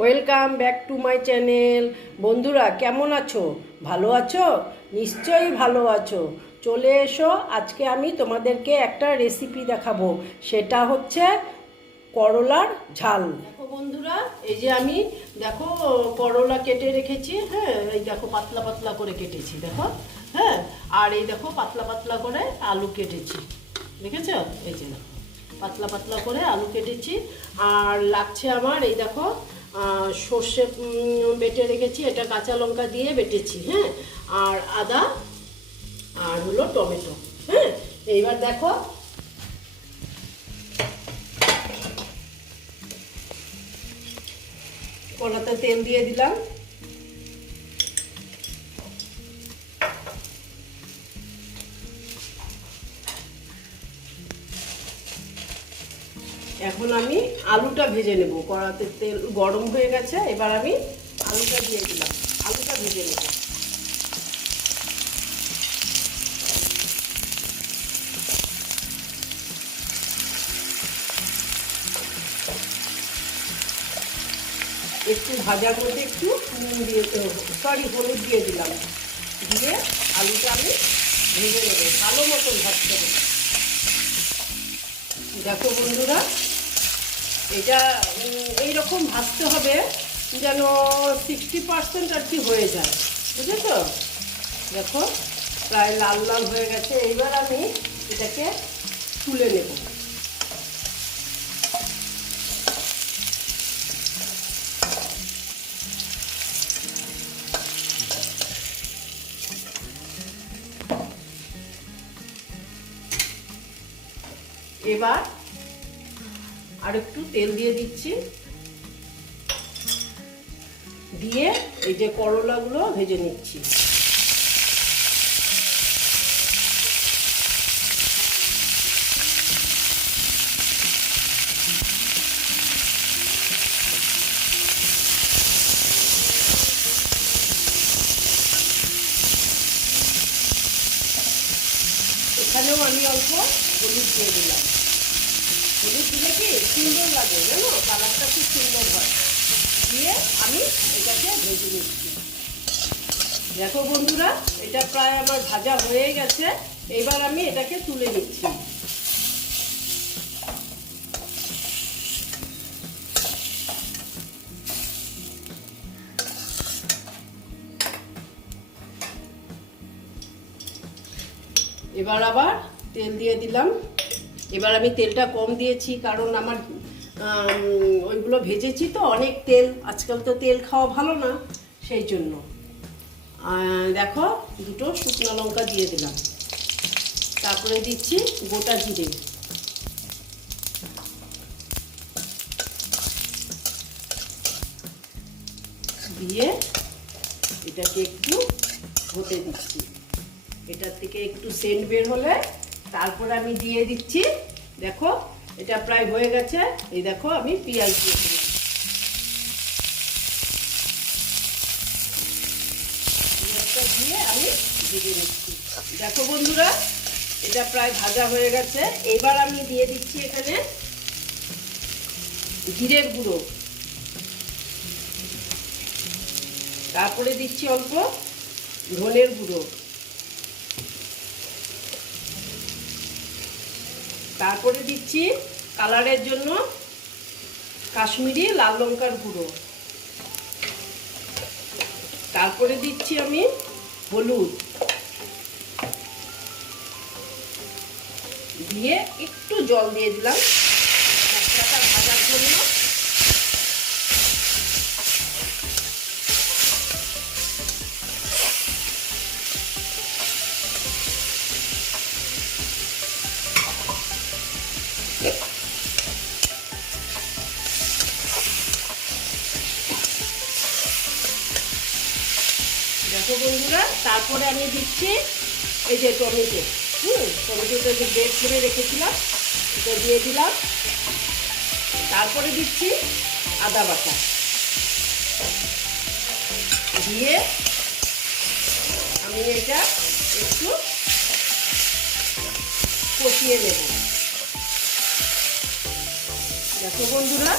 Welcome back to my channel বন্ধুরা, কেমন আছো? ভালো আছো? নিশ্চয়ই ভালো আছো। চলে এসো, আজকে আমি তোমাদেরকে একটা রেসিপি দেখাবো। সেটা হচ্ছে করলার ঝাল। দেখো বন্ধুরা, এই যে আমি, দেখো, করলা কেটে রেখেছি হ্যাঁ? এই দেখো, পাতলা পাতলা করে কেটেছি, দেখো হ্যাঁ? আর এই দেখো, পাতলা পাতলা করে আলু কেটেছি। দেখেছ? এই যে দেখো, পাতলা পাতলা করে আলু কেটেছি। আর লাগছে আমার, এই দেখো সর্ষে বেটে রেখেছি, এটা কাঁচা লঙ্কা দিয়ে বেটেছি হ্যাঁ? আর আদা, আর হলো টমেটো হ্যাঁ? এইবার দেখো। কলাতে তেল দিয়ে দিলাম। এখন আমি আলুটা ভেজে নেব। কড়াতে তেল গরম হয়ে গেছে, এবার আমি আলুটা দিয়ে দিলাম। আলুটা ভেজে নেব। একটু ভাজা মধ্যে একটু নুন দিয়ে সরি, হলুদ দিয়ে দিলাম। দিয়ে আলুটা আমি ভেজে নেব। ভালো মতন ভাজতে হবে। দেখো বন্ধুরা এটা এইরকম ভাজতে হবে যেন সিক্সটি পার্সেন্ট আর কি হয়ে যায়। বুঝেছ? দেখো, প্রায় লাল লাল হয়ে গেছে। এইবার আমি এটাকে তুলে নেব এবার আর একটু তেল দিয়ে দিচ্ছি। দিয়ে এই যে করলাগুলো ভেজে নিচ্ছি। এখানেও আমি অল্প হলুদ দিয়ে দিলাম। হলুদ দিলে কি সুন্দর লাগে জানো? কালারটা খুব সুন্দর হয়। দিয়ে আমি এটাকে ভেজে নিচ্ছি। দেখো বন্ধুরা, এটা প্রায় আমার ভাজা হয়ে গেছে। এবার আমি এটাকে তুলে নিচ্ছি। এবার আবার তেল দিয়ে দিলাম। এবার আমি তেলটা কম দিয়েছি, কারণ আমার ওইগুলো ভেজেছি তো অনেক তেল, আজকাল তো তেল খাওয়া ভালো না, সেই জন্য। দেখো, দুটো শুকনো লঙ্কা দিয়ে দিলাম। তারপরে দিচ্ছি গোটা জিরে। দিয়ে এটাকে একটু হতে দিচ্ছি। এটার থেকে একটু সেন্ট বের হলে তারপরে আমি দিয়ে দিচ্ছি, দেখো, এটা প্রায় হয়ে গেছে। এই দেখো, আমি পেঁয়াজ দিয়ে দিলাম দিয়ে আমি দেখো বন্ধুরা, এটা প্রায় ভাজা হয়ে গেছে। এবার আমি দিয়ে দিচ্ছি এখানে জিরের গুঁড়ো। তারপরে দিচ্ছি অল্প ধনের গুঁড়ো। তারপরে দিচ্ছি কালারের জন্য কাশ্মীরি লাল লঙ্কার গুঁড়ো। তারপরে দিচ্ছি আমি হলুদ। দিয়ে একটু জল দিয়ে দিলাম। ভাজার জন্য দেখো বন্ধুরা, তারপরে আমি দিচ্ছি এই যে টমেটো। হুম, টমেটোটা যে বের করে রেখেছিলাম, এটা দিয়ে দিলাম। তারপরে দিচ্ছি আদা বাটা। দিয়ে আমি এটা একটু কষিয়ে নেব। দেখো বন্ধুরা,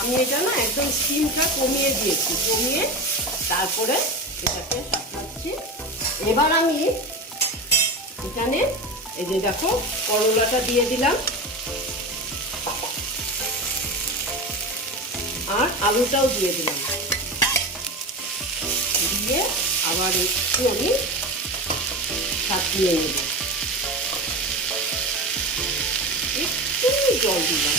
আমি এটা না একদম স্টিমটা কমিয়ে দিয়েছি, কমিয়ে তারপরে এটাকে সাপলাচ্ছি এবার আমি এখানে এই যে দেখো, করলাটা দিয়ে দিলাম। আর আলুটাও দিয়ে দিলাম। দিয়ে আবার একটু আমি সাজিয়ে নেব। একটু জল দিলাম।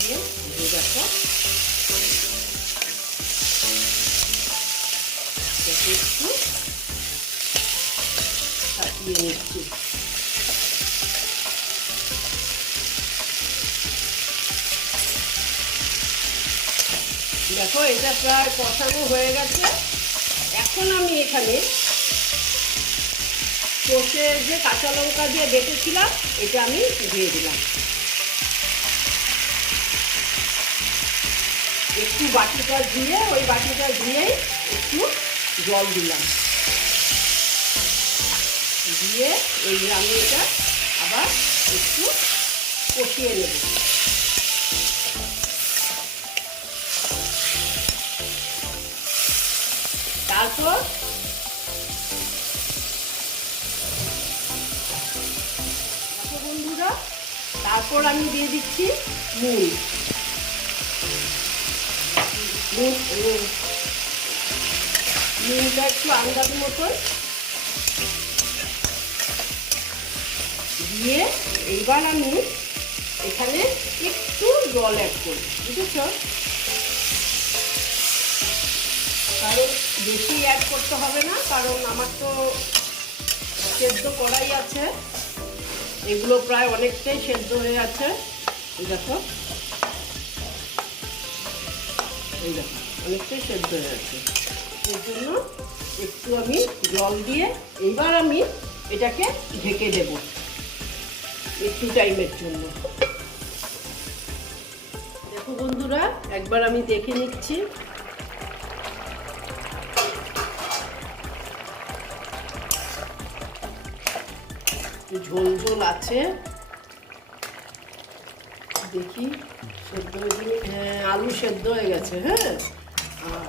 দিয়ে দেখো। একটু। নিচ্ছি। দেখো, এটা প্রায় কষানো হয়ে গেছে। এখন আমি এখানে সর্ষে যে কাঁচা লঙ্কা দিয়ে বেটেছিলাম, এটা আমি দিয়ে দিলাম। একটু বাটিটা ধুয়ে ওই বাটিটা ধুয়েই একটু জল দিলাম। দিয়ে এই আমি এটা আবার একটু কষিয়ে নেব। তারপর বন্ধুরা, তারপর আমি দিয়ে দিচ্ছি নুন। নুন নুন নুনটা একটু আন্দাজ মতন দিয়ে এইবার আমি এখানে একটু জল অ্যাড করি বুঝেছ কারণ বেশি অ্যাড করতে হবে না কারণ আমার তো সেদ্ধ করাই আছে এগুলো প্রায় অনেকটাই সেদ্ধ হয়ে আছে। দেখো। এই দেখো, অনেকটাই সেদ্ধ হয়ে আছে এর জন্য একটু আমি জল দিয়ে এইবার আমি এটাকে ঢেকে দেব একটু টাইমের জন্য। দেখো বন্ধুরা, একবার আমি দেখে নিচ্ছি। ঝোল ঝোল আছে। দেখি সেদ্ধ হয়ে হ্যাঁ আলু সেদ্ধ হয়ে গেছে হ্যাঁ। আর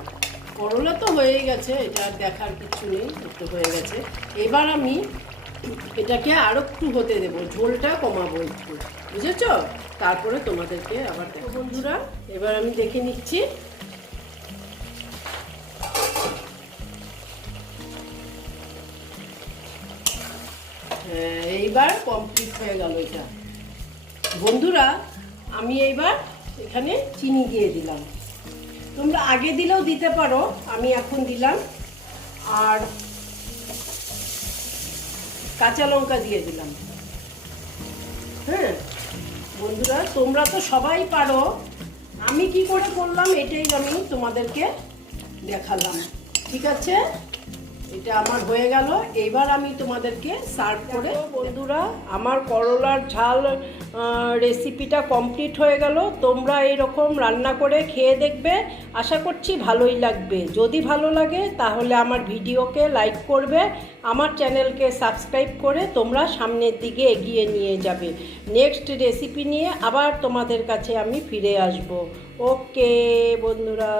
করলা তো হয়ে গেছে এটা দেখার কিছু নেই একটু হয়ে গেছে। এবার আমি এটাকে আরও একটু হতে দেবো ঝোলটা কমাবো একটু বুঝেছ? তারপরে তোমাদেরকে আবার দেখো বন্ধুরা এবার আমি দেখে নিচ্ছি। হ্যাঁ, এইবার কমপ্লিট হয়ে গেল এটা। বন্ধুরা আমি এইবার এখানে চিনি দিয়ে দিলাম। তোমরা আগে দিলেও দিতে পারো, আমি এখন দিলাম। আর কাঁচা লঙ্কা দিয়ে দিলাম। হ্যাঁ বন্ধুরা, তোমরা তো সবাই পারো। আমি কি করে করলাম, এটাই আমি তোমাদেরকে দেখালাম। ঠিক আছে? এটা আমার হয়ে গেল। এবার আমি তোমাদেরকে সার্ভ করে বন্ধুরা আমার করলার ঝাল রেসিপিটা কমপ্লিট হয়ে গেল। তোমরা এরকম রান্না করে খেয়ে দেখবে। আশা করছি ভালোই লাগবে। যদি ভালো লাগে তাহলে আমার ভিডিওকে লাইক করবে আমার চ্যানেলকে সাবস্ক্রাইব করে তোমরা সামনের দিকে এগিয়ে নিয়ে যাবে। নেক্সট রেসিপি নিয়ে আবার তোমাদের কাছে আমি ফিরে আসব। ওকে বন্ধুরা।